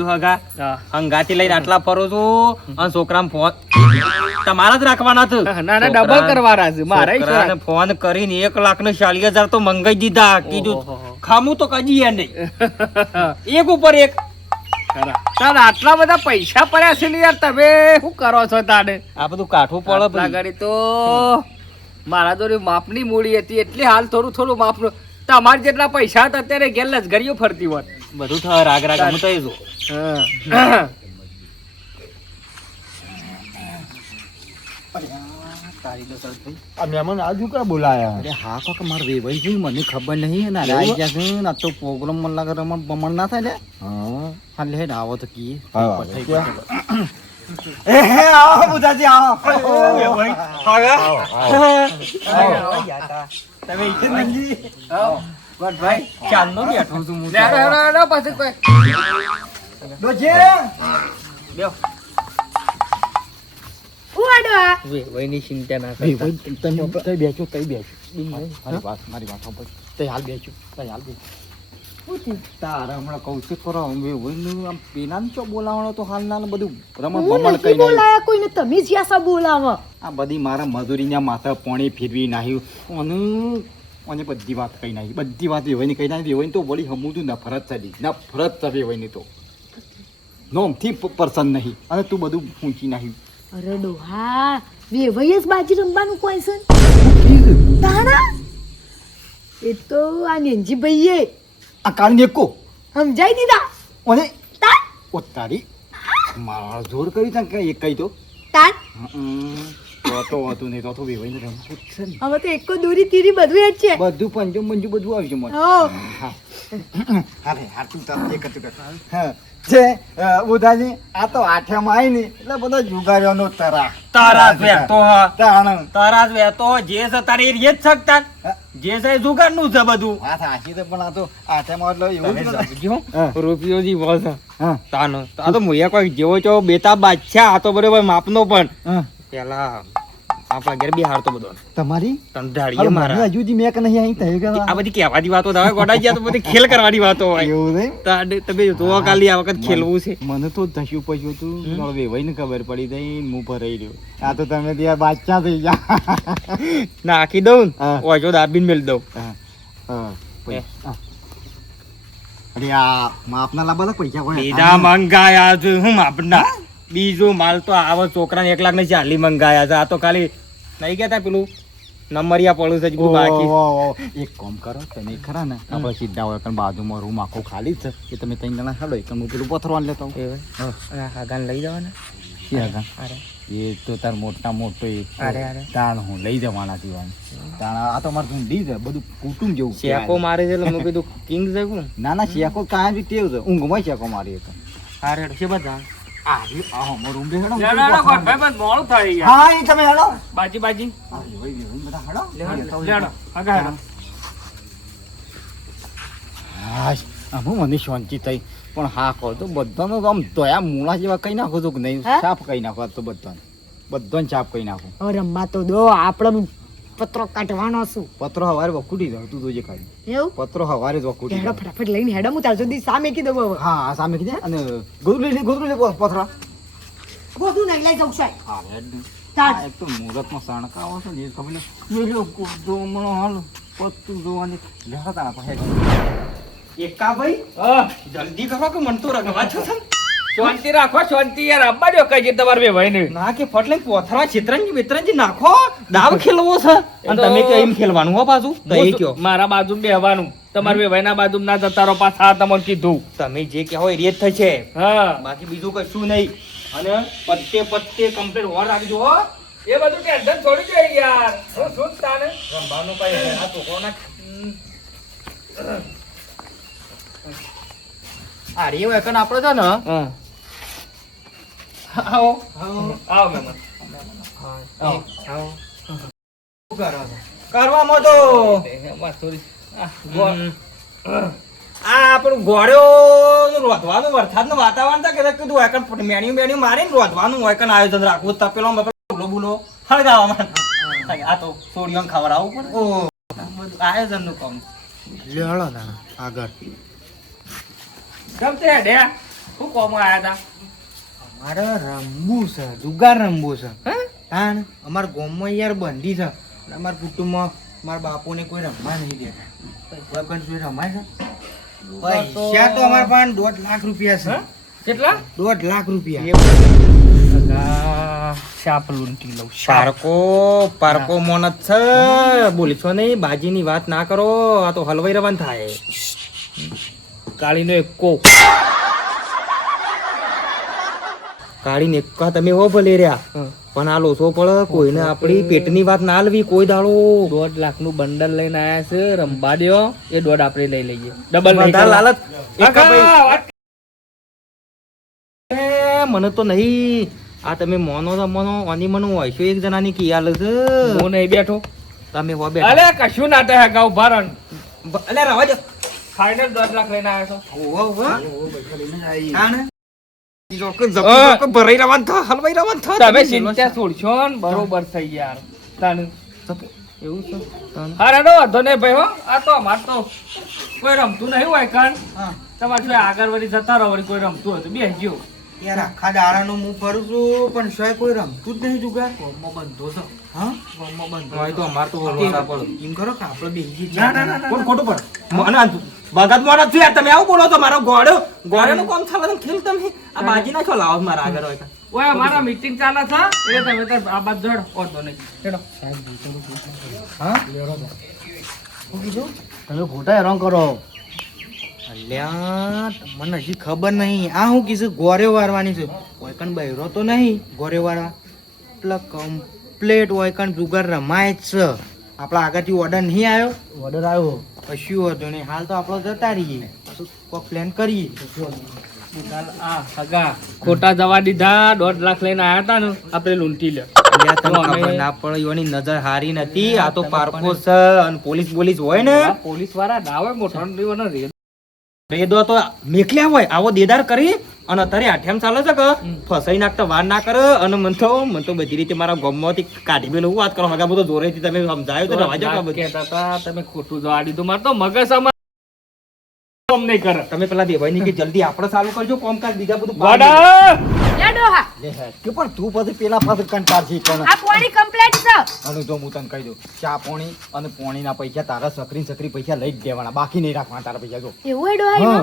જોયું હગા હંગાથી લઈને આટલા ફરો છું અને છોકરાને ફોન તમારા જ રાખવાના છે. ના ડબલ કરવાના છે મારા છોકરાને ફોન કરીને 1,40,000 તો મંગાઈ દીધા. કીધું ખામું તો કજી નહીં. એક ઉપર એક. તાર આટલા બધા પૈસા પડ્યા છે ને યાર, તમે શું કરો છો તાને? આ બધું કાઠું પડે ગાડી તો મારા જોડે માપની મૂડી હતી એટલે હાલ થોડું માપનું. તમારે જેટલા પૈસા હતા અત્યારે ઘેર લસગરીઓ ફરતી હોત. બધું થાય રાગ રાગ હું થઈ જો. મહેમાન આજુ કા બોલાયા? અરે હા કાકા મારે વેવાઈ છે મને ખબર નહીં ને આવી ગયા છે ને આ તો પ્રોગ્રામ મને લાગે રમણ બમણ ના થાય ને. હા હા લે આવો તો કીએ આવો બુધાજી આવો. તમે ઈચ્છે નંજી ભાઈ ચાંદનો બેઠો છું હું. પછી કોઈ બેહો. વેવાઈની ચિંતા ના વેવાઈ તમે બેસો મારી વાત સાંભળ. તે હાલ બેસો તારે હમણાં કહું છું ખરો વેવાઈનું આમ પેલા ચો બોલાવવાનો તો હાલ ના બધું રમણ બમણ કઈ બોલાયા કોઈને, તમે જ યાસા બોલાવો. આ બધી મારા મજૂરીના માથા પાણી ફેરવી નાખ્યું અને બધી વાત કહી નાખી. બધી વાત વેવાઈને કહી નાખી. વેવાઈને તો વળી હમું નફરત થતી નફરત છે વેવાઈને તો નોમથી પસંદ નહીં અને તું બધું ઊંચી નાખ્યું. અરે ડોહા વેવાઈ જ બાજી રમવાનું કોઈ છે તારા એ તો આ નેનજી ભાઈએ આ કાળ નેકો સમજાઈ દીધા. અને તાર ઓ તારી મારા જોર કરી તા કે એક કહી તો તાર તો હતું નહીં તો વેવાઈને રમવું જ છે ને. હવે તો એકો દોરી તીરી બધું જ છે. બધું પંજો મંજુ બધું આવી છે મને. હો હા તું તાર એક હતું હા છે બુધાજી આ તો આઠમાં આવી ને એટલે બધા જુગાર્યોનો તારા જ વેતો હા. તાણ તારા જ વેતો જે છે તારે એ જ શકતા જે છે એ જુગારનું છે બધું. વાત હાચી તો પણ આ તો આઠમાં એટલે એવું જ ને. રૂપિયો જી બોસ હા તાનો આ તો મુયા કોઈ જેવો છો બેતા બાદશાહ આ તો બરોબર માપનો પણ હા પેલા આપણા ઘેર બી હારતો બધો તમારી તંધાડીએ મારા હજુ દી મેક નહીં આવી થઈ ગયા આ બધી કહેવાની વાતો હવે ગોડાઈ ગયા તો બધી ખેલ કરવાની વાતો હોય. એવું નહીં તમે જો કાલી આ વખત ખેલવું છે. મને તો ધસ્યું પસ્યું હતું મારો વેવાઈને ખબર પડી ગઈ હું ભરાઈ રહ્યો. આ તો તમે ત્યાં બાદશાહ થઈ ગયા. નાખી દઉં હા. ઓછો દાબીને મેલ દઉં. અરે આ માપના લાંબા પૈસા હોય બીજા મંગાયા છે હું માપના બીજો માલ તો આવો છોકરાને 1,40,000 મંગાયા છે. આ તો ખાલી નહીં કહેતા પેલું નંબરિયા પડું છે હજુ બાકી. એક કામ કરો તમે ખરા ને આપણે સીધા હોય કારણ બાજુમાં રૂમ આખો ખાલી જ છે કે તમે 3 જણા હાલો એક હું પેલું પથરવાન લેતો હાગાન લઈ જવાના અરે એ તો તાર મોટા મોટો અરે તાણ હું લઈ જવાના જીવન તાણ આ તો મારે ઊંડી છે બધું કુટુંબ જેવું શેકો મારે છે એટલે મેં કીધું કિંગ છે કોણ. ના શેકો કાંઈ બી ટેવ છે ઊંઘમાં શેકો મારી હતો. હારે છે બધા મોડું થાય યાર. હા એ તમે હેડો બાજી બધા હેડો હા મને શાંતિ થઈ પણ હા કહો તો બધાનો આમ દયા મૂળા જેવા કઈ નાખો છો કે નહીં સાફ કઈ નાખો તો બધાને સાફ કઈ નાખો. હવે રમવા તો દો આપણે પત્રો કાઢવાનો છું. પત્રો હવારે વખૂટી જાવ તું જોજે ખાલી એવું પત્રો હવારે જ વખૂટી હેડો ફટાફટ લઈને હેડો હું તાર સુધી સામે કીધું હવે. હા સામે કીધે અને ગોદરું લે પથરા ગોદું નહીં લઈ જાઉં છું. હા હેડ તાર એક તો મુહૂર્તમાં સણકાવો છે ને એ ખબર નહીં મેલ્યો કૂદો હમણાં હાલ પત્તું જોવાની લેવા તારા પાસે એકા ભાઈ જલ્દી કરો કે મન તો રગવા છો છે. શાંતિ રાખો શાંતિ યાર. અબ્બા જો કઈ તમારે વેવાઈ ને ના કે ફટ લઈને પોથરા છેતરંજી બેતરંજી નાખો દાવ ખેલવો છે અને તમે કે એમ ખેલવાનું હો પાછું તો એ કયો મારા બાજુ બેહવાનું તમારે વેવાઈ ના બાજુ ના જતા રહો પાછા તમને કીધું. તમે જે કહો એ રીત થશે હા બાકી બીજું કશું નહીં. અને પત્તે કમ્પ્લીટ હોર રાખજો હો. એ બધું ટેન્શન છોડી દે યાર. શું તાને રમવાનું કઈ આ છોકરોના આ રે વેકન આપણો છે ને આવો આવો મહેમાન આવો કરવામાં તો આ આપણું ગોળ્યો રોધવાનું વરસાદનું વાતાવરણ છે કે કીધું વેકન મેણ્યું મારીને રોધવાનું વેકન આયોજન રાખવું તપેલો બોલો હળગાવવા આ તો સોડિયમ ખવડાવવું પડે. ઓ બધું આયોજનનું કામ લેડો ના આગળ ગમતે હેડ્યા શું કોમ આયા હતા મારે રમવું છે જુગાર રમવું છે હે હા ને અમારા ગામમાં યાર બંધી છે અને અમારા કુટુંબમાં મારા બાપુને કોઈ રમવા નહીં દેતા કોઈ પણ કોઈ રમાય છે પૈસા તો અમારા પાસે 1.5 લાખ રૂપિયા છે કેટલા 1.5 લાખ રૂપિયા શાપ લૂંટી લઉં પારકો મોન જ છે બોલશો નહીં બાજીની વાત ના કરો આ તો હલવાઈ રવાન થાય કાળીનો એકો કાઢીને એકા તમે હો ભલે રહ્યા પણ આ લોસો પડે કોઈને આપણી પેટની વાત ના લવી કોઈ દાડો 1.5 લાખનું બંડલ લઈને આયા છે રંબા દ્યો એ 1.5 આપણે લઈ લઈએ ડબલ વધારે લાલચ એકા ભાઈ મને તો નહીં આ તમે મોનો તો મોનો ઓની મનો હોય છો એક જણાની કિયાલ છે હું નહીં બેઠો તમે હો બેઠા અલે કશું ના થાય ગાઉ ભરણ અલે રવા દો ફાઇનલ 1.5 લાખ લઈને આવ્યો છો હા ને ભરાઈ રવાન થા હલવાઈ રવાન થા તમે ચિંતા છોડશો ને બરોબર થઈ યાર તાનું એવું છે હા રેડો વાંધો નહીં ભાઈ હો આ તો અમાર તો કોઈ રમતું નહીં હોય કાન તમારે જો આગળ વળી જતા રહો વળી કોઈ રમતું હોય તો બેસજો યાર આખા દાડાનો હું ફરું છું પણ શોય કોઈ રમતું જ નહીં જુગાર કોમમાં બંધો છે હા કોમમાં બંધો હોય તો અમાર તો લોસા પડે એમ કરો કે આપણે બેસી કોણ ખોટું પડે મને ભગત મોડા છું યાર તમે આવું બોલો તો મારો ગોળેનું કામ ચાલે છે ખેલ તમે આ બાજી ના છો લાવો મારા આગળ હોય ઓય અમારા મીટિંગ ચાલે છે એટલે તમે તો આ બાદ જડ ઓતો નહીં હેડો હા શું કીધું તમે ખોટા હેરાન કરો અલ્યા મને હજી ખબર નહીં આ હું કીધું ગોરે વારવાની છે ઓયકણ બૈરો તો નહીં ગોરે વારવા એટલે કમ્પ્લેટ ઓયકણ જુગાર રમાય જ છે આપણા આગળથી ઓર્ડર નહીં આવ્યો ઓર્ડર આવ્યો કશું હતો નહીં હાલ તો આપણે જતા રહીએ કોઈ પ્લાન કરીએ ખોટા જવા દીધા 1.5 લાખ લઈને આયા હતા ને આપણે લૂંટી લે અલ્યા તમને ખબર ના પડે એની નજર હારી નથી આ તો પારકો છે અને પોલીસ હોય ને પોલીસ વાળા ના હોય મોટા રેદો તો મેકલ્યા હોય આવો દેદાર કરી અને અત્યારે આઠેમ ચાલે છે કે ફસાઈ નાખતા વાર ના કરે અને મને તો બધી રીતે મારા ગામમાંથી કાઢી મેલું વાત કરો હગા બધો જોરેથી તમે સમજાયો તો રવા જાવ કે કહેતા હતા તમે ખોટું જવા દીધું મારે તો મગજ અમાર કામ નહીં કરે તમે પેલા દેવાઈ કે જલ્દી આપણે ચાલુ કરજો કોમકાજ બીજા બધું લે ડોહા કે પણ તું પછી પેલા પાસે કંટાળ છે પણ આ પાણી કમ્પ્લીટ છે અને જો હું તને કહી દઉં ચા પાણી અને પાણીના પૈસા તારા સકરી પૈસા લઈ જ દેવાના બાકી નહીં રાખવાના તારા પૈસા જો એવું હે ડોહા હા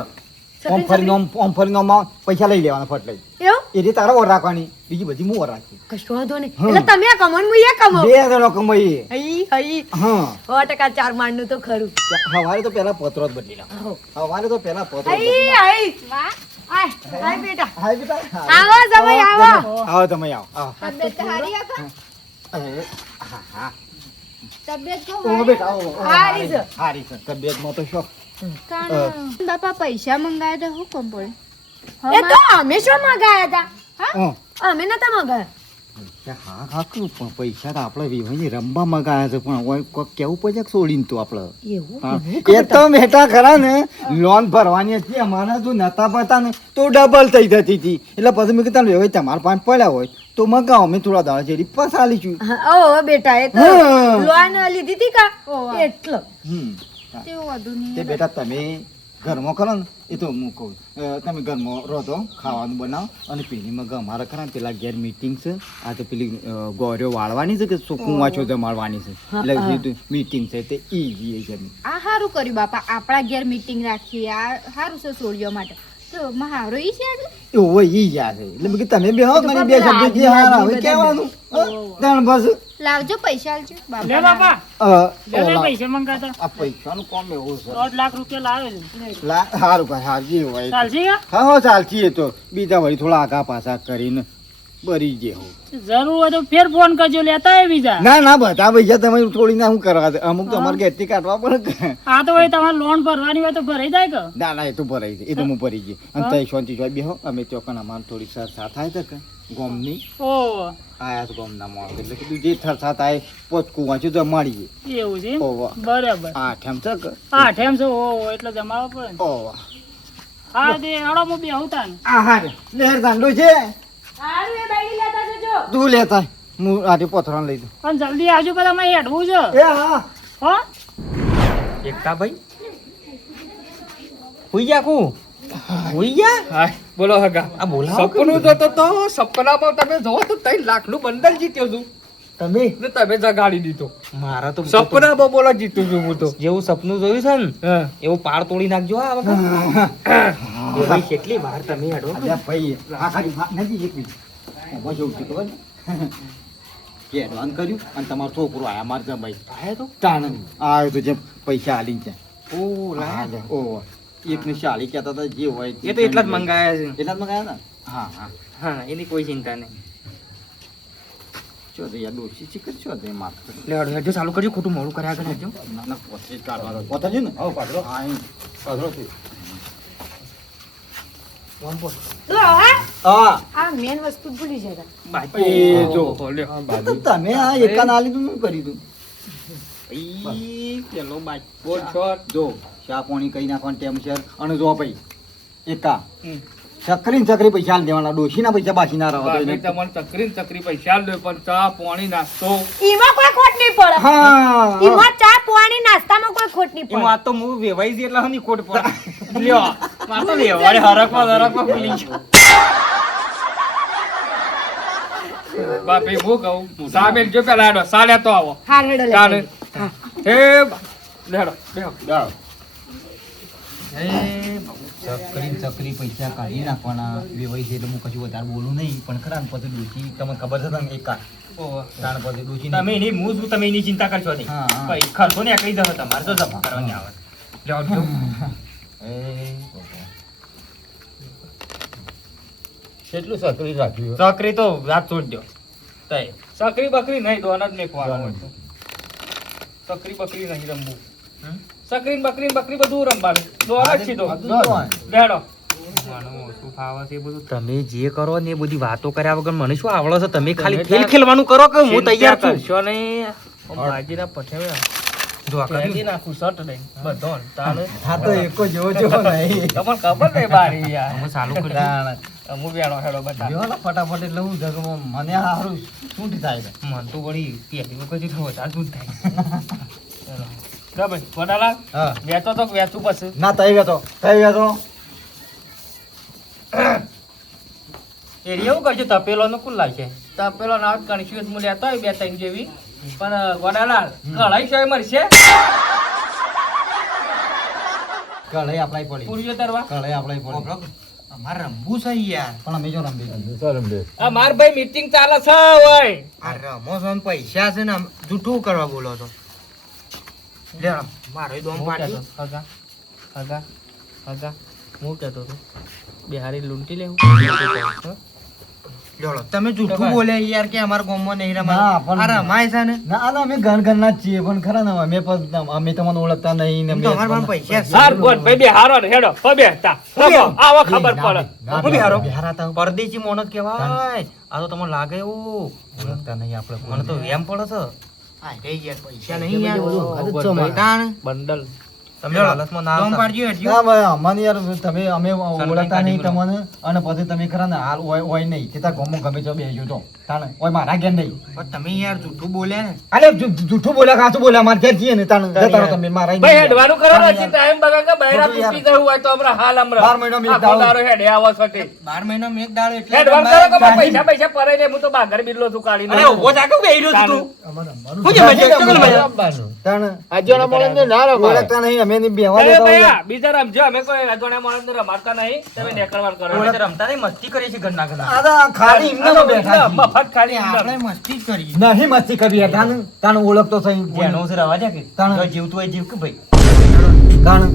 એમાં? ઓમ ફરીનો પૈસા લઈ લેવાના ફટ લઈ એવું એ રીતે તારા ઓર રાખવાની બીજી બધી હું ઓર રાખી કશો વાંધો નહીં હા. એટલે તમે આ કમણ મુયા કમો બે જણો કમાઈએ હઈ હઈ હા 100% ચાર માળનું તો ખરું હવારે તો પેલા પત્રો જ બદલી નાખ હવારે તો પેલા પત્રો જ બદલી હઈ હઈ વાહ આય આય બેટા નાખ. હાય બેટા આવો સમય આવો આવો તમે આવો તબિયત હારી આકા હા હા તબિયત તો ઓ બેટા આવો હારી છે. હારી છે તબિયતમાં તો શોખ બાપા પૈસા મંગાવ્યા તો હું કોમ પડે એ તો અમે શું મંગાયા હતા હા હા અમે નતા મંગાયા હા કાકુ પણ પૈસા તો આપણે વિવાહની રમવા મગાયા છે પણ હવે કોક કેવું પડે કે છોડીને તો આપણે એવું હા. એ તો બેટા ખરા ને લોન ભરવાની હતી અમારા જો નતા પડતા ને તો ડબલ થઈ જતી હતી એટલે પછી મેં કીધું હવે તમારા પાસે પડ્યા હોય તો મગાવો અમે થોડા દાડા જેડી પસાલી છું ઓ બેટા એ તો હા. લોન લીધી હતી કા એટલો તેવું વધુ નહીં તે બેટા તમે ઘરમાં કરો ને એ તો હું કહું તમે ઘરમાં રહો તો ખાવાનું બનાવો અને પેલીમાં અમારે ખરા ને પેલા ઘેર મીટિંગ છે આ તો પેલી ગોળીઓ વાળવાની છે કે શું વાંચો જમાડવાની છે એટલે મીટિંગ છે તે ઈ ઘરની આ સારું કર્યું બાપા આપણા ઘેર મીટિંગ રાખીએ આ સારું છે સોળીઓ માટે તો મારો ઈ છે આજે ઓવો ઈ યાદ છે એટલે મેં કીધું તમે બે હો મને બે શબ્દ જે હારા હવે કહેવાનું ત્રણ બસ લાવજો પૈસા આલજો લે બાપા ઓલા પૈસા મંગાતા આ પૈસાનું કામ એવું છે 1.5 લાખ રૂપિયા લાવ્યો છે સારું કઈ હારજી હોય ચાલશે હા હા ચાલતી એ તો બીજા વળી થોડા આગા પાછા કરીને બરી જે હો જરૂર હોય તો ફેર ફોન કરજો લેતા એ બીજા ના ના બધા પૈસા તમે થોડી ના શું કરવા દે અમુક તો અમારે ઘેરથી કાઢવા પડે કે આ તો ભાઈ તમારે લોન ભરવાની હોય તો ભરાઈ જાય કે ના ના એ તો ભરાઈ જાય એ તો હું ભરી જઈ અને તઈ શાંતિ જોઈ બેહો અમે ચોકન અમારે થોડીક સરસા થાય છે કે ગોમની ઓ આયા છે ગોમના માણસ એટલે કીધું જે સરસા થાય પોચકું વાંચ્યું તો મળીએ એવું છે ઓવા બરાબર આઠ છે કે આઠ એમ છે ઓ એટલે જમાવો પડે ને. ઓવા હા તે હળો હું બેહું તાન આ હારે લહેર દાંડો છે હારું એ બાઈ લેતા જજો તું લેતા હું આટે પોથરાણ લઈ દઉં પણ જલ્દી આવજો બધા મારે હેડવું છે એ હા હો એકતા ભાઈ હુઈ ગયા કુ હોઈ ગયા હાય બોલો હગા આ બોલાવો સપનું જોતો તો સપનામાં તમે જોવો તો 3 લાખનું બંડલ જીત્યો છું તમે ને તમે જગાડી દીધો મારા તો સપનામાં બોલો જીતું છું હું તો જેવું સપનું જોયું છે ને હા એવું પાર તોડી નાખજો આ વખત ભાઈ કેટલી વાર તમે હેડો અલ્યા ભાઈ આ ખાલી વાત નથી એક મિનિટ એમાં જવું છે ખબર કે એડવાન્સ કર્યું અને તમારો છોકરો આયા માર જમાઈ આયા તો તાણ આવ્યો તો જેમ પૈસા આલી છે ઓ લાયા ઓ એકને શાળી કહેતા હતા જે હોય એ તો એટલા જ મંગાયા છે એટલા જ મંગાયા ને હા હા હા એની કોઈ ચિંતા નહીં શું યાર ડોસી ચીકર શું તે માફ લે હેડજો ચાલુ કરજો ખોટું મોડું કર્યા આગળ હેડજો ના ના પોતે જ કાઢવાનો પોતે જ ને હા પાડરો હા અહીં પાડરો છે હા આ મેન વસ્તુ ભૂલી જતા એ જો લ્યો તો તમે આ એકાન આલી તો શું કરી તું પેલો બાજ બોલ શોટ જો ચા પાણી કઈ નાખવાનું ટેમ છે અને જો ભાઈ એકા હમ. ચકરી ને ચકરી પૈસા આલી દેવાના ડોશીના પૈસા બાકી ના રહો બાપે તમને ચકરી પૈસા લે પણ ચા પાણી નાસ્તો એમાં કોઈ ખોટ નહીં પડે હા એમાં ચા પાણી નાસ્તામાં કોઈ ખોટ નહીં એ પડે વાત તો હું વેવાઈ છે એટલે હની કોટ પર લ્યો માર તો વેવાડે હરકવા ભૂલી ગયો બાપે હું કહું સામે જો પેલા હેડો સાલે તો આવો હાર હેડો લે ચાલે હે લેડો બેહો ચકરી પૈસા કાઢી નાખવાના વેવાઈ છે એટલે હું કશું વધારે બોલું નહીં પણ ખરા ને પછી ડોશી તમને ખબર છે ને એકા તાણ પછી ડોશી તમે એની હું છું, તમે એની ચિંતા કરશો નહીં હા, હા. ભાઈ ખર્ચો ને કહી દો તમારે તો જમા કરવાની આવે લ્યો જો કેટલું ચકરી રાખ્યું ચકરી તો રાત છોડ દો તય ચકરી બકરી નહીં દોન જ મેકવાનું ચકરી બકરી નહીં રમવું ચકરી બકરી બધું રમવાનું દોન જ સીધો લેડો શું ફાવે છે એ બધું તમે જે કરો ને એ બધી વાતો કર્યા વગર મને શું આવડે છે તમે ખાલી ખેલ ખેલવાનું કરો કે હું તૈયાર છું કરશો નહીં બાજીના પઠે જો આ કરી કર્યું નાખું શર્ટ લઈને બધો તાને હા તો એકો જેવો જેવો નહીં તમને ખબર નહીં બારી યાર હું ચાલુ કરી અમુ બેણો હેડો બધા જો ને ફટાફટ એટલે હું જગમાં મને સારું શું થાય છે મન તો વળી પહેલી વખત જ વધારે દૂધ થાય ચાલો ભાઈ વડાલા હા વેચો તો વેચું પછી ના તઈ વેતો એ એવું કરજો તપેલો નું કુલ લાગશે તો પેલો નાવ કન્ફ્યુઝ હું લેતો હોય 2-3 જેવી પણ વડાલાલ કઢાઈ છે મળશે કઢાઈ આપલાઈ પડી પૂરીઓ તરવા કઢાઈ આપલાઈ પડી અમારે રમવું છે યાર પણ અમે જો રમવી આ માર ભાઈ મીટિંગ ચાલે છે ઓય આ રમો છો ને પૈસા છે ને આમ જૂઠું કરવા બોલો છો લે મારો દોમ પાડ્યો હગા હું કહેતો હતો બિહારી લૂંટી લેવું લ્યો તમે જૂઠું બોલ્યા યાર કે અમારા ગામમાં નહીં ના, રમાય પણ- આ રમાય છે ને ના ના અમે ઘરના જ છીએ પણ ખરા ને અમે તમને ઓળખતા નહીં ને એમ તો અમારા પાસે પૈસા છે. હાર બોલ ભાઈ બિહારો ને હેડો હો બેહતા રમો આવો ખબર પડે હું બિહારો બિહારા પરદેશી મોણસ કહેવાય આ તો તમને લાગે એવું ઓળખતા નહીં આપણે મને તો એમ પડે છે આ રે યાર પૈસા નહીં યાર બધું તો બધું. તાણ બંડલ તમે હાલતમાં ના દોમ આવતા. પાડજો હેડજો. ના ભાઈ અમને યાર તમે અમે ઓળખતા કાઢી નહીં તમને અને પછી તમે ખરા ને હાલ હોય નહીં તે તાર ગામમાં ગમે તો બેસજો તો તાણે ઓય મારા ઘેર નહીં પણ તમે યાર જૂઠું બોલ્યા ને અરે જૂઠું બોલ્યા કાચું બોલ્યા મારા ઘેર છીએ ને તાણે જતા રહો તમે મારા ભાઈ હેડવાનું કરો પછી ટાઈમ બગાડ કે બૈરા તૂટી ગયું હોય તો હમણાં હાલ હમણાં 12 મહિનામાં એક આખો દાડો. દાડો હેડે આવો છોટે 12 મહિનામાં એક દાડો એટલે હેડવાનું કરો કે પૈસા પૈસા પરાઈ દે હું તો બાગર બિલ્લો છું કાઢીને અરે ઉભો થા કે બેહી રહ્યો છું તું શું છે મજા ચકલ મજા તાણે આજોના મોળંદે ના ઓળખતા નહીં અમે નહીં બેહવા અરે દેતા હોય. ભૈયા બીજા રમજો અમે કોઈ આજોના મોળંદે રમાડતા નહીં તમે નેકળવાન કરો ઓલે તો રમતા નહીં મસ્તી કરીએ છીએ ઘરના ઘરના આ તો ખાલી એમને તો બેઠા છીએ. મફત ખાલી આપણે મસ્તી જ કરી નહીં મસ્તી કરી યાર તાણે તાણે ઓળખતો થઈ જેનો છે રવા દે કે તાણે. જો જીવતું હોય જીવ કે ભાઈ તાણે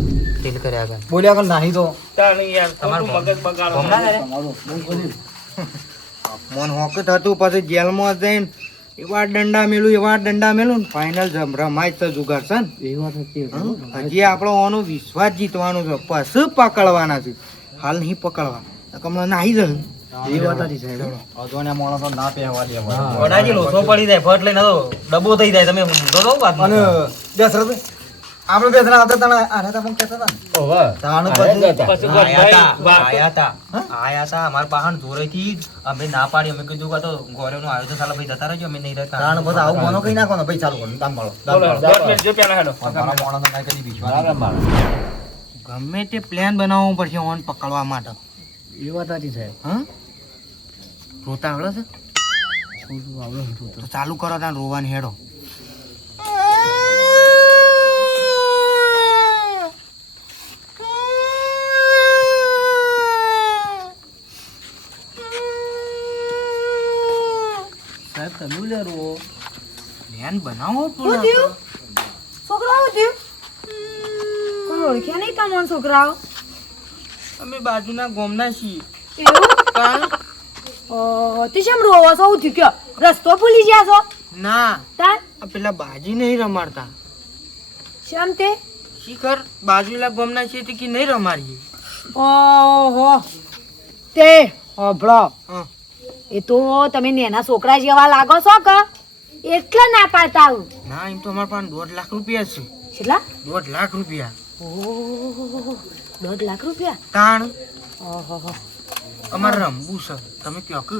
તેલ કર્યા આગળ બોલ્યા કે નહીં તો તાણી યાર તમારું ખોટું મગજ બગાડો હમણાં કરે મન હોકત હતું પછી જેલમાં જઈને એવા દંડા મેલું ને ફાઇનલ રમાય છે જુગાર છે ને હજી આપણો ઓનો વિશ્વાસ જીતવાનો છે પછી પકડવાના છે હાલ નહીં પકડવા કમલા નાહી જાય એ વાત હતી સાહેબ અજોણ્યા માણસો ના પહેવા દેવા ઓડાજી લોસો પડી જાય ફટ લઈને તો ડબ્બો થઈ જાય તમે સમજો વાત અને દશરથ આપણે બેસરા હતા તાણે આને તો પણ કહેતા હતા ને. તાણે પછી પછી આયા તા અમાર પાહણ જોરેથી જ અમે ના પાડી અમે કીધું કે તો ગોરેનું આયોજન સાલા ભાઈ જતા રહેજો અમે નહીં રહેતા તાણે પછી આવું મોનો કઈ નાખો ને ભાઈ ચાલુ કરો દામ પાડો દામ બોલો પાડો. 10 મિનિટ જો પેલા હેડો મારા માણસનો કાંઈ કદી વિશ્વાસ નહીં. ગમે તે પ્લાન બનાવવો પડશે ઓન પકડવા માટે. એ વાત સાચી સાહેબ. હા રોતા આવડે છે આવડે છે તો ચાલુ કરો ત્યાં રોવાની હેડો. સાહેબ તમે લે રો. પ્લાન બનાવો શું થયું છોકરાઓ થયું કોઈ ઓળખ્યા નહીં તમારા છોકરાઓ અમે બાજુના ગામના છીએ. એવું પણ તે કેમ રોવો છો હું થયું કયો રસ્તો ભૂલી ગયા છો ના તાર આ પેલા બાજી નહીં રમાડતા. શેમ તે શિખર બાજુલા ગામના છીએ તે કે નહીં રમાડીએ. ઓહો તે હોભળો હા એ તો તમે નેના છોકરા જેવા લાગો છો કે એટલે ના પાડતા આવું ના એમ તો અમારા પાસે 1.5 લાખ રૂપિયા છે. કેટલા 1.5 લાખ રૂપિયા ઓહો 1.5 લાખ રૂપિયા તાણ ઓહો અમારે રમવું છે. તમે કહો કે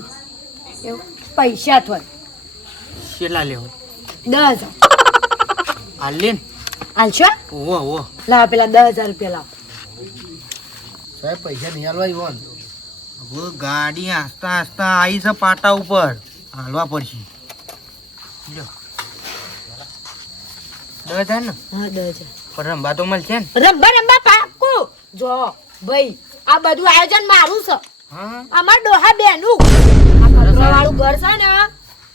એવું પૈસા થોય છેલ્લા લેવો 10,000 હાલ લે ને. હાલશો ઓહો ઓહો લાવ પેલા 10,000 રૂપિયા લાવ સાહેબ પૈસા નહીં હાલવા ઈવન. હવે ગાડી આસ્તા આસ્તા આવી છે પાટા ઉપર હાલવા પડશે. લ્યો 10,000 ને હા 10,000 પણ રમવા તો મળશે ને. રંબા પાકું જો ભાઈ આ બધું આયોજન મારું છે હા અમાર ડોહા બેનું આ વાળું ઘર છે ને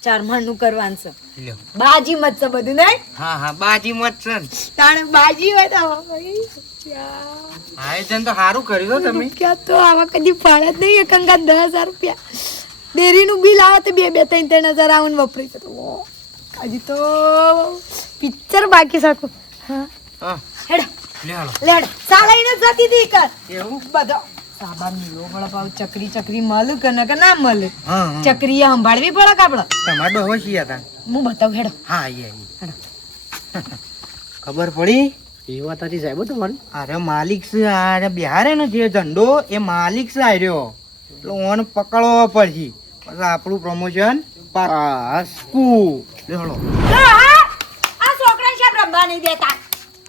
ચારમાળ નું કરવાનું છે લ્યો બાજી મત છે બધું નહીં હા હા બાજી મત છે ને. તાણે બાજી હોય તો આયોજન તો સારું કર્યું હો તમે. ક્યાં તો આવા કદી ફાળે જ નહીં એકંગા 10,000 રૂપિયા ડેરીનું બિલ આવે તો 2,000-3,000 આવું વપરાય છે તો હજી તો પિક્ચર બાકી શકું હા હા હેડ લે હાલો લેડ સાલાઈને જતી હતી કર એવું બધો સાબા મિલો વળા પાવ ચકરી મળે કે ના મળે હા હા ચકરી સંભાળવી પડે કે આપણે તમારો ડોહો છીએ હતા. હું બતાવ હેડો હા આઈએ ખબર પડી. એ વાત સાચી સાહેબ તમારે. અરે માલિક છે અરે બિહારે ને જે ઝંડો એ માલિક છે આર્યો એટલે ઓન પકડવો પડશે પછી આપણું પ્રમોશન પાકું. લે હાલો આ છોકરા છે રમવા નહીં દેતા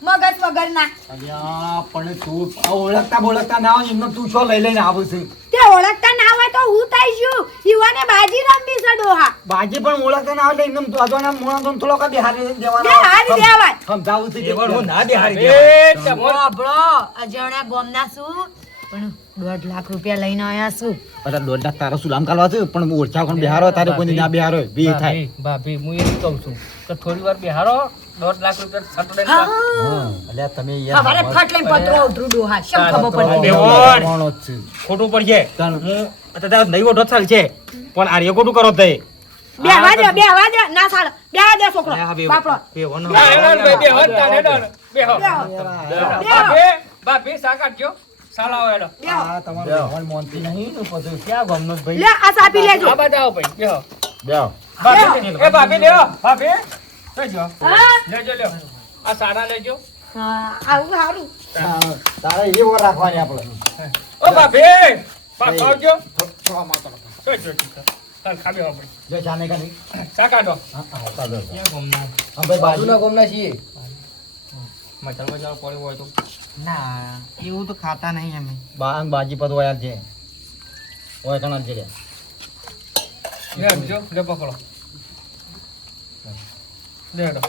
મગજ વગર ના અલ્યા પણ તું આ ઓળખતા બોળખતા ના હોય એમને તું છો લઈ લઈને આવું છું. તે ઓળખતા ના હોય તો હું થઈ છું ઈવાને બાજી રમવી છે ડોહા બાજી પણ ઓળખતા ના હોય એમને તું આજવાના મોણા તો થોડો કા બિહારી દેવાના. બિહારી દેવાય. સમજાવું છું એવડ હું ના બેહારી એ દેવા. ચમો. આપણો અજાણ્યા ગોમના છું પણ 1.5 લાખ રૂપિયા લઈને આયા છું અરે દોઢ તારા સુલામ કાલવા છે પણ ઓછા કોણ બિહારો તારે કોઈ ના બિહારો બે થાય. ભાભી હું એમ કહું છું કે થોડી વાર બિહારો 1.5 લાખ રૂપિયા સટડે હા અલ્યા તમે અમારે ફટ લઈને પત્રો ઉતરું ડોહા શમ ખબર પડી બેવડ. માણો જ છે. ખોટું પડશે તાણ. હું અત્યારે નહીં ઓઢો ચાલ છે પણ આ ખોટું કરો તે બેહવા દે ના સાળ બેહવા દે છોકરો બાપડો ભાભી સાકાટ ગયો સાલા હેડો. બેહો આ તમારો ભગવાન મોનતી નહીં ને પછી ક્યાં ગમનો જ ભાઈ. લે આ સાપી લેજો આ બાજુ આવો ભાઈ બેહો. બેહો. ભાભી એ ભાભી લેવો ભાભી લેજો હા લેજો લ્યો આ સાડા લેજો. આવું સારું તારે એ વર રાખવાની આપણે. ઓ ભાભી પાછો આવજો. થોડા માતા જો તાર ખાબે આવો ભાઈ જો જાને કા નહીં. સાકાટો. હા હા ચાલો. ક્યાં ગમનો હા ભાઈ બાજુ ગોમના છીએ. મચાલ મચાલ પડ્યો હોય તો ના એવું તો ખાતા નહીં અમે. બાજી પદ હોય છે હોય કણા છે લે જો લે પકડો લે હેડો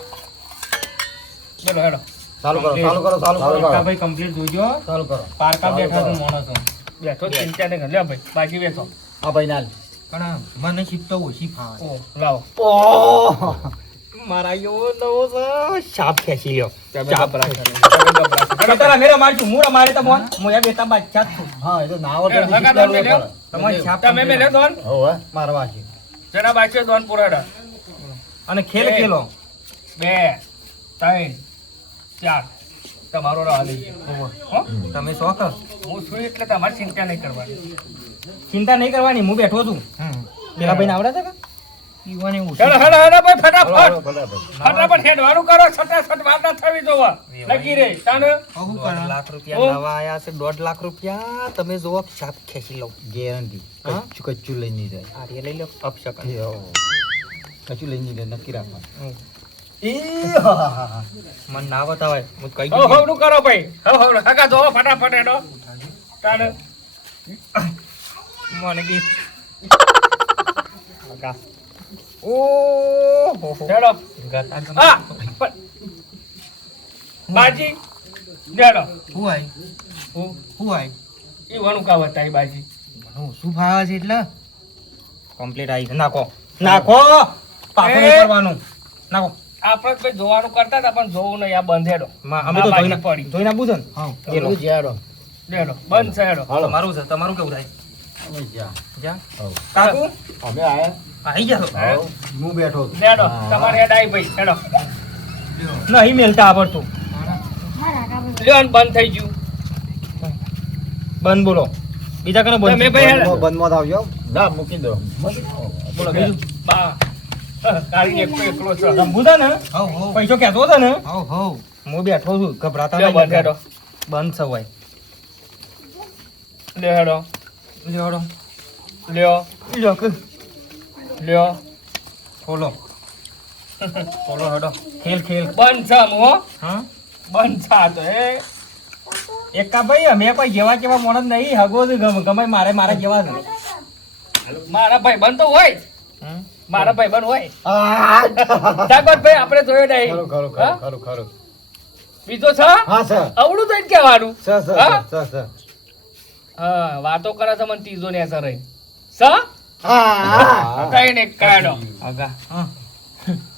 બોલો હેડો. ચાલુ કરો ચાલુ કરો ચાલુ કરો ભાઈ કમ્પ્લીટ જોજો ચાલુ કરો. પારકા બેઠા તો માણસો બેઠો ચિંતા નહીં કર. લે ભાઈ બાકી બેઠો. હા ભાઈ નાલ. પણ મને શીખતો ઓછી ફાવે. ઓ લાવો. ઓહ મારા એવો નવો છે સાપ ખેંચી લ્યો તમે ગભરા કરો. તમે ગભરા કરો. હવે તારા મેરે મારશું હું મારે તો મોન હું એ બેતા બાદશાહ જ છું હા એ તો નાવો તો હગા દોન મેલ્યો. તમારી છાપ તમે મેલે દોન હોવે મારવા છે. જેના બાકી દોન પુરાડા. અને ખેલ ખેલો 2 3 4 તમારો રાહ લઈએ. હો તમે શોખ હું છું એટલે તમારે ચિંતા નહીં કરવાની. ચિંતા નહીં કરવાની હું બેઠો છું પેલા ભાઈને આવડે છે કે પીવાની ઓછી હેડો હેડો હેડો ભાઈ ફટાફટ ભલે ભલે. ફટાફટ હેડવાનું કરો. છટાછટ વાત ના થવી જોવા લગી રે તાને. શું 1.5 કરે લાખ રૂપિયા નવા આયા છે 1.5 લાખ રૂપિયા તમે જોવો સાપ ખેંચી લો ગેરંટી હા? કચ્ચું કચ્ચું લઈ નહીં જાય. આ રે લઈ લો અપશકન કચ્ચું લઈ નહીં જાય નક્કી રાખવાનું. મને ના બતાવાય હું કઈ હવ હવનું કરો ભાઈ હવ હગા જો ફટાફટ એનો તાને મને કી હગા ઓ હો હો હેડો હા બાજી હેડો હું આય હું હું આય ઈ વણું કા વતાઈ બાજી હું શું ફાવે છે એટલે કમ્પ્લીટ આવી નાખો નાખો પાછું એ! નહીં કરવાનું નાખો આપણે ભાઈ જોવાનું કરતા હતા પણ જોવું નહીં આ બંધ હેડો અમે તો આ જોઈને બાજી પડી જોઈને આપું છે ને હા એ લો. હેડો બંધ છે હેડો તમારું છે તમારું કેવું થાય અમે જા જા કાકુ અમે આયા આવી ગયા તો હું બેઠો હતો હેડો તમારે હેડ આવી ભાઈ હેડો નહીં મેલતા આવડતું લ્યો ને બંધ થઈ ગયું બંધ બોલો બીજા કને બંધ તમે ભાઈ હેડ બંધમાં આવજો ના મૂકી દો બોલો બીજું બા કાઢી એકલો એકલો છે રંભુ છે ને હવ હવ પૈસો કહેતો હતો ને હવ હવ હું બેઠો છું ગભરાતા લ્યો બંધ હેડો બંધ સવાય લ્યો હેડો લ્યો લ્યો લ્યો કે લ્યો ખોલો ખોલો હડો ખેલ ખેલ બંધ છે હો હા બંધ છે આ તો એ એકા ભાઈ અમે કોઈ જેવા કેવા મોણસ નહીં હગો છે ગમે મારે મારા જેવા છે મારા ભાઈ બંધ તો હોય જ. હમ? મારા ભાઈ બંધ હોય જાગવત ભાઈ આપણે જોયો નહીં ખરું ખરું હા? ખરું ખરું બીજો છે હા સર અવળું તો જ કહેવાનું સર હા? સર સર હા વાતો કરે છે મને ત્રીજો ને અસર રહી સ હા કઈ ને કાઢો અગા હા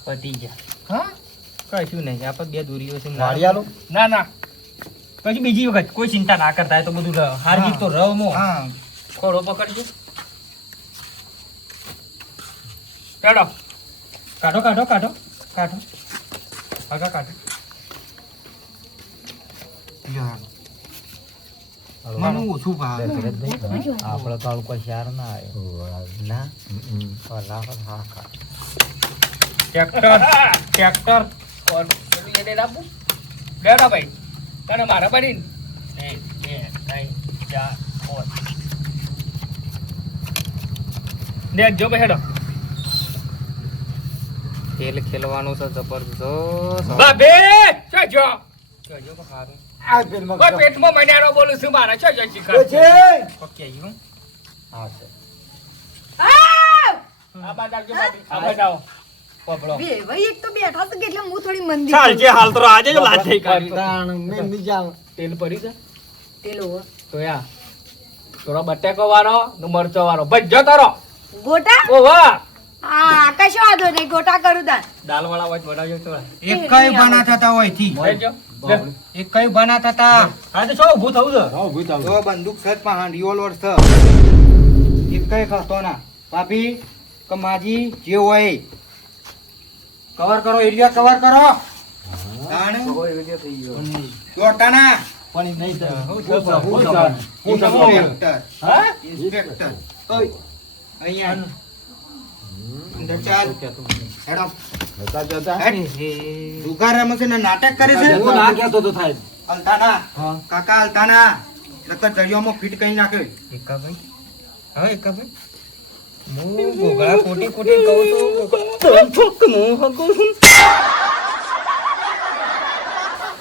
પતી ગયા હા કશું નહીં આપણે બે દૂરીઓ છે નાળિયાલું ના ના પછી બીજી વખત કોઈ ચિંતા ના કરતા હોય તો બધું હાર જીત તો રમો હા ખોડો પકડજો કાઢો કાઢો કાઢો કાઢો કાઢો આગા કાઢો લ્યો મને ઓછું ભાવે આપણે તો આવું કોઈ શાર ના આવ્યો ના હા ખા ટ્રેક્ટર ટ્રેક્ટર ઓર પેલું એને આપું બેઠો ભાઈ તને મારા બની 1 2 3 4 5 ને જો ભાઈ હેડો ખેલ ખેલવાનું છે જબરદસ્ત બાબે જો જો કહેજો કે સારું આ પેલમાં કોઈ પેટમાં મન્યારો બોલું છું મારા છો જો શીખર છે પક્કી આવ્યું હા સર આ બાદ આવજો બાબી આ બાદ આવો પકડો બે ભાઈ એક તો બેઠા છે કે એટલે હું થોડી મંદી ચાલ છે હાલ તો આજે જ લાજ થઈ કાઢી તાણ મેં ની જાવ તેલ પડી છે તેલો તો યા થોડો બટેકો વાળો ને મરચો વાળો ભજ્જો તારો ગોટા ઓ વાહ હા કશો વાંધો નહીં ગોટા કરું તાન દાલ વાળા હોય બનાવજો તો એક કઈ બના થતા હોય થી ભજ્જો એક કઈ બના થતા હા તો શું ઊભું થવું છે હા ભૂત આવ તો બંદૂક સજ પણ રિવોલ્વર છે એક કઈ ખાતો ના ભાભી કે માજી જે હોય કવર કરો એરિયા કવર કરો તાણ જોટાના પણ નહીં થાય ઇન્સ્પેક્ટર હા ઇન્સ્પેક્ટર ઓય અહીંયા અંદર ચાલ હેડો દુકાન રમે છે ને નાટક કરે છે હું ના કહેતો તો થાય અલતાના હા કાકા અલતાના નકર દરિયામાં ફીટ કરી નાખે એકાભાઈ હા એકાભાઈ હું ગોગળા કોટી કોટી કહું છું ફક્ત હું હકું છું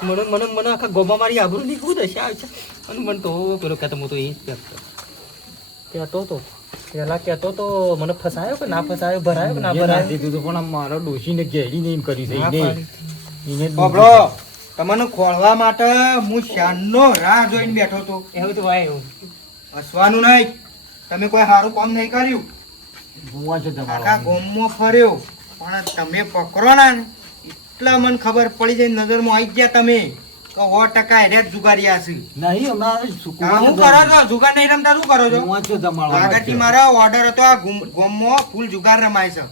મને મને મને આખા ગોમાં મારી આબરૂ નીકળું દશે આવે છે અને મને તો પેલો કહેતો હું તો એ જ કહેતો તો પેલા કહેતો તો મને ફસાયો કે ના ફસાયો ભરાયો કે ના ભરાયો દીધું તો પણ મારો ડોશીને ઘેરી નહીં કરી છે ના એને પાડી. એને બાબરો તમને ખોળવા માટે હું શાનનો રાહ જોઈને બેઠો તો એવું તો ભાઈ એવું હસવાનું નહીં તમે કોઈ સારું કામ નહીં કર્યું ભૂવા છે આખા તમારો ગોમમાં ફર્યો પણ તમે પકડો ના ને એટલા મને ખબર પડી જાય નજરમાં આવી ગયા તમે કે 100% હેડ જુગારી છે નહીં અમારે આ શું કરો છો જુગાર નહીં રમતા શું કરો છો ભૂવા છે તમારો આગળથી મારા ઓર્ડર હતો આ ગોમમાં ફૂલ જુગાર રમાય છે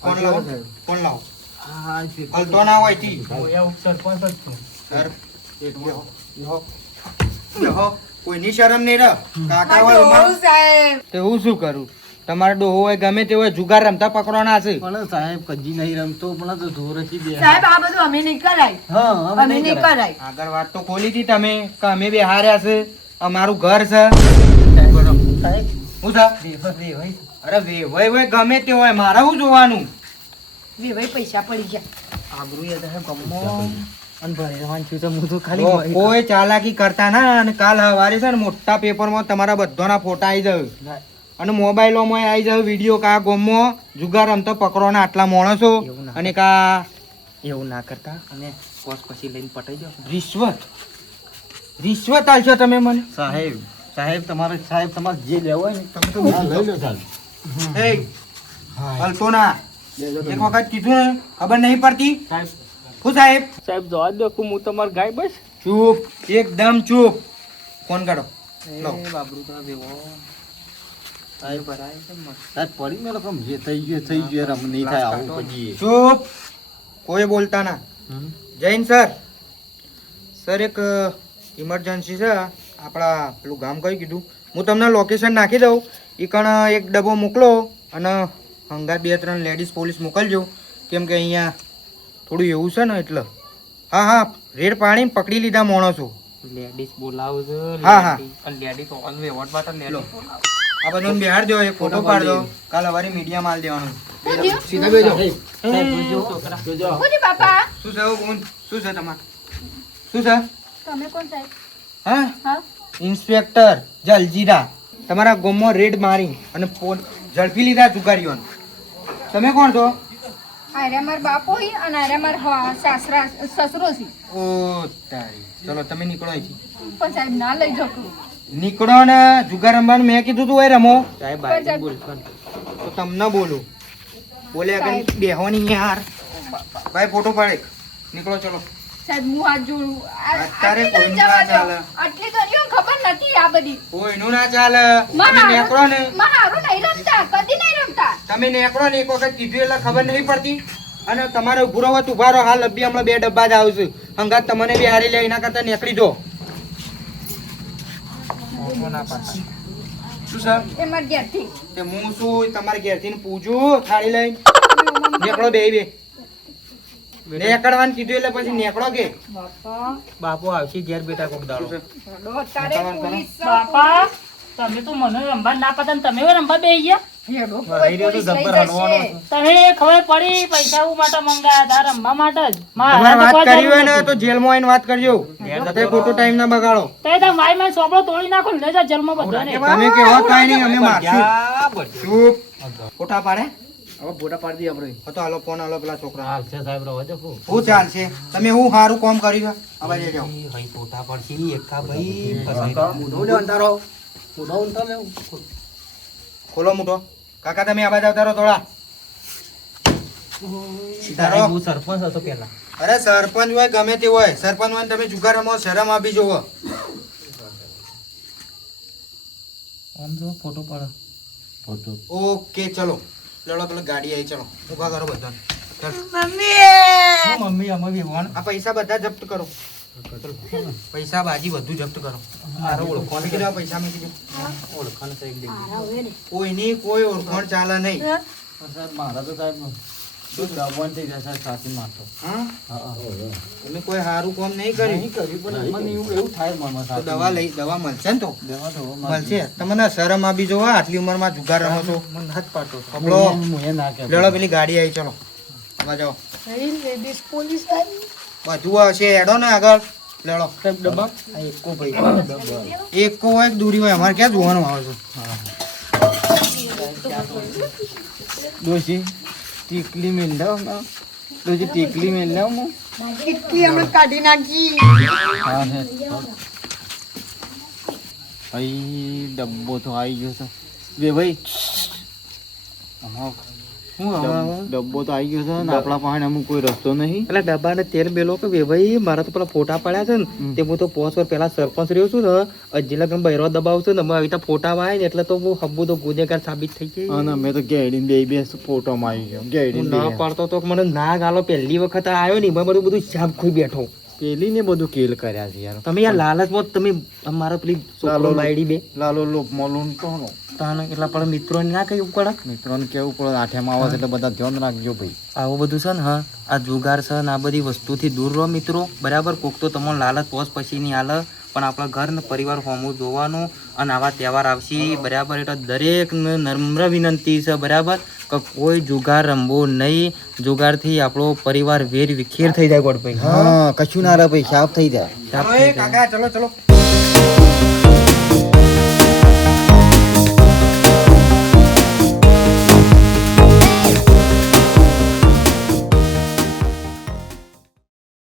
કોણ લાવો કોણ લાવો હા છે હલતો ના હોય થી હું એવું સરપંચ જ છું સર યહો કોઈની શરમ નહીં રહ કાકા હોય ઉમર તો હું શું કરું તમારો ડોહો હોય ગમે તે હોય જુગાર રમતા પકડવાના છે પણ સાહેબ કજી નહીં રમતો પણ તો ધોરથી દે સાહેબ આ બધું અમે નહીં કરાય હા અમે નહીં કરાય આગળ વાત તો ખોલી હતી તમે કે અમે બે હાર્યા છે અમારું ઘર છે સાહેબ હું છે દેવ ભાઈ અરે વે ભાઈ ગમે તે હોય મારે શું જોવાનું વેવાઈ પૈસા પડી ગયા. આબરૂ યાદ હે ગમો અને ભરેવાન છું તો હું તો ખાલી કોઈ ચાલાકી કરતા ના અને કાલ સવારે છે ને મોટા પેપરમાં તમારા બધાના ફોટા આવી જાય અને મોબાઈલોમાં આવી જાય વિડીયો કા ગોમો જુગાર રમતો પકડો ને આટલા માણસો અને કા એવું ના કરતા અને કોસ પછી લઈને પટાઈ દો. રિશ્વત આલશો તમે મને? સાહેબ તમારે જે લેવો હોય ને તમે તો લઈ લો સાહેબ. એ હલતો ના એક વખત કીધું ને ખબર નહીં પડતી. શું સાહેબ? સાહેબ જવા દો હું તમારે ગાય બસ. ચૂપ, એકદમ ચૂપ. ફોન કાઢો. લો. સાહેબ પડી મેલો કમ જે થઈ ગયું યાર અમને નહીં થાય આવું પછી. ચૂપ, કોઈ બોલતા ના. જૈન સર, સર એક ઇમરજન્સી છે. આપણા પેલું ગામ કઈ કીધું? હું તમને લોકેશન નાખી દઉં. એ કણ એક ડબ્બો મોકલો અને હંગાત 2-3 લેડીઝ પોલીસ મોકલજો, કેમ કે અહીંયા થોડું એવું છે ને એટલે. હા હા, રેડ પાડીને પકડી લીધા માણસો. લેડીઝ બોલાવું છે. હા હા, લેડીઝ ઓન વે વોટ બાટા લેડીઝ. આ બધાને બિહાર દો, એક ફોટો પાડ દો. કાલ સવારે મીડિયામાં આલ દેવાનું. સીધા બેજો. બોલી બાપા. શું છે બોન? શું છે તમારે? શું છે? તમે કોણ સાહેબ? હા, હા ઇન્સ્પેક્ટર જલજીરા. તમારા ગામમાં રેડ મારી અને ઝડપી લીધા જુગારીઓને. તમે કોણ છો? આરે માર બાપો હી અને આરે માર સાસરા સસરો છે. ઓ તારી, ચલો તમે નીકળો અહીંથી. પણ સાહેબ ના લઈ જાવ. નીકળો ને. જુગાર રમવાનું મેં કીધું તું હોય રમો. સાહેબ પણ સાહેબ તો તમને બોલું બોલ્યા કે બેહવાની યાર. ભાઈ ફોટો પાડે. નીકળો ચલો. સાહેબ હું હાથ જોડું. અત્યારે આટલી તો કોઈનું જવા ના દો. ચાલે. આટલી તો ઈયોને ખબર નથી આ બધી. કોઈનું ના ચાલે. તમે નીકળો ને. મારું નહીં રમતા, કદી નહીં રમતા. તમે નીકળો ને. એક વખત કીધું એટલે ખબર નહીં પડતી. અને તમારે ઉભો રહો તો ઉભા રહો. હાલ અભી હમણાં 2 ડબ્બા જ આવશે. હંગાત તમને બી હારી લે. એના કરતા નીકળી જો. શું સર? એ માર ઘેરથી. તે હું શું તમારે ઘેરથી પૂછું થાળી લઈને? નીકળો બે. નીકળવાનું કીધું એટલે પછી નીકળો કે બાપુ આવશે ઘેર બેટા કોક દાડો. હેડો, તારે પોલીસ બાપા તમે તો મને રમવા ના પતા ને તમે રમવા બેસી ગયા. હેડો, ભાઈ રહ્યો તો પોલીસ લઈ જબ્બર જશે. હલવાનો છે. તમે ખબર પડી પૈસા હું માટે મંગાયા હતા રમવા માટે જ. તમારે મારા વાત કરવી હોય ને તો જેલમાં આવીને વાત કરજો. તે ખોટો ટાઈમ ના બગાડો. તો મારી મારી સોપડો તોડી નાખો ને લઈ જા જેલમાં બધાને. તમે કેવો કાંઈ નહીં, અમે મારશું. ચૂપ. ફોટા પાડે? હવે ફોટા પાડી દઈએ આપણે. તો હાલો ફોન હાલો પેલા છોકરા. સાહેબ રહો દે શું ચાલશે? તમે હું સારું કામ કર્યું છે? આ બાજુ જાઓ. ખોલો મૂઠો. કાકા તમે આ બાજુ આવતા રહો થોડા. સીધા રહો. સરપંચ હતો પેલા. અરે સરપંચ હોય ગમે તે હોય, સરપંચ હોય ને તમે જુગાર રમો, શરમ આપી જોવો. ફોટો પાડો. ઓકે ચલો. લડો પેલો ગાડી આવી. ચલો ઉભા કરો બધા. મમ્મી અમે બી વણ. આ પૈસા બધા જપ્ત કરો. પૈસા બાજી બધું જપ્ત કરો. મૂકી દો પૈસા મૂકી દો. કોઈની કોઈ ઓળખાણ ચાલે નહીં. મારા તો સાહેબ શું દબાણ થઈ જાય સાહેબ સાચી મારતો. હા? તમે કોઈ સારું કામ નહીં કર્યું. પણ મને એવું થાય મામા તો સાહેબ. દવા મળશે ને તો દવા તો મળશે. તમને શરમ આપી જો. આટલી ઉંમરમાં જુગાર રમો છો. પકડો. હું ના કે લડો પેલી ગાડી આવી. ચલો આવા જાઓ. લેડીઝ પોલીસ આવી. બધું હશે એડો ને આગળ. લડો. ડબ્બા એક હોય એક દૂરી હોય. અમારે ક્યાં જોવાનું આવે છે? ડોશી ટીકલી મેલ્લાવ ના ડોશી ટીકલી મેલ્લાવ હું કેટલી હમણાં કાઢી નાખી. હા હે ભાઈ ડબ્બો તો આવી ગયો છે બે ભાઈ ડબ્બો તો આવી ગયો છે ને આપણા પાસે અમુક કોઈ રસ્તો નહીં. પેલા ડબ્બા ને તેલ બેલો કે ભાઈ મારા તો પેલા ફોટા પડ્યા છે ને તે હું તો 5 વર્ષ પેલા સરપંચ રહ્યો છું ને હજી લગન બહેરો દબાવું છું ને અમે આવી ફોટા માં ને એટલે તો હું હબ્બુ તો ગુનેગાર સાબિત થઈ ગઈ. અને મેં તો ગેડીને બે ફોટોમાં આવી ગયો હું ગેડીને ના પાડતો તો મને ના ગાલો પહેલી વખત આવ્યો ને મેં બધું શાપ ખોઈ બેઠો. પેલી ને બધું કેલ કર્યા છે યાર. તમે યાર લાલચમાં તમે મારા પેલી છોકરો બાયડી બે લાલો લોક મોલુન કોનો તાને એટલા પણ મિત્રો ના કહ્યું પડે. મિત્રોને કેવું પડે આઠેમાં આવે છે એટલે બધા ધ્યાન રાખજો ભાઈ. આવું બધું છે ને. હા, આ જુગાર છે ને આ બધી વસ્તુથી દૂર રહો મિત્રો. બરાબર? કોક તો તમને લાલચ પોસ પછી ની હાલે પણ આપણા ઘર ને પરિવાર હોમું જોવાનું અને આવા તહેવાર આવશે બરાબર. એટલે દરેકને નમ્ર વિનંતી છે બરાબર કે કોઈ જુગાર રમવો નહીં. જુગારથી આપણો પરિવાર વેર વિખેર થઈ જાય ગોડભાઈ. હા કશું ના રહે ભાઈ, સાફ થઈ જાય. સાફ થઈ જાય. ચલો ચલો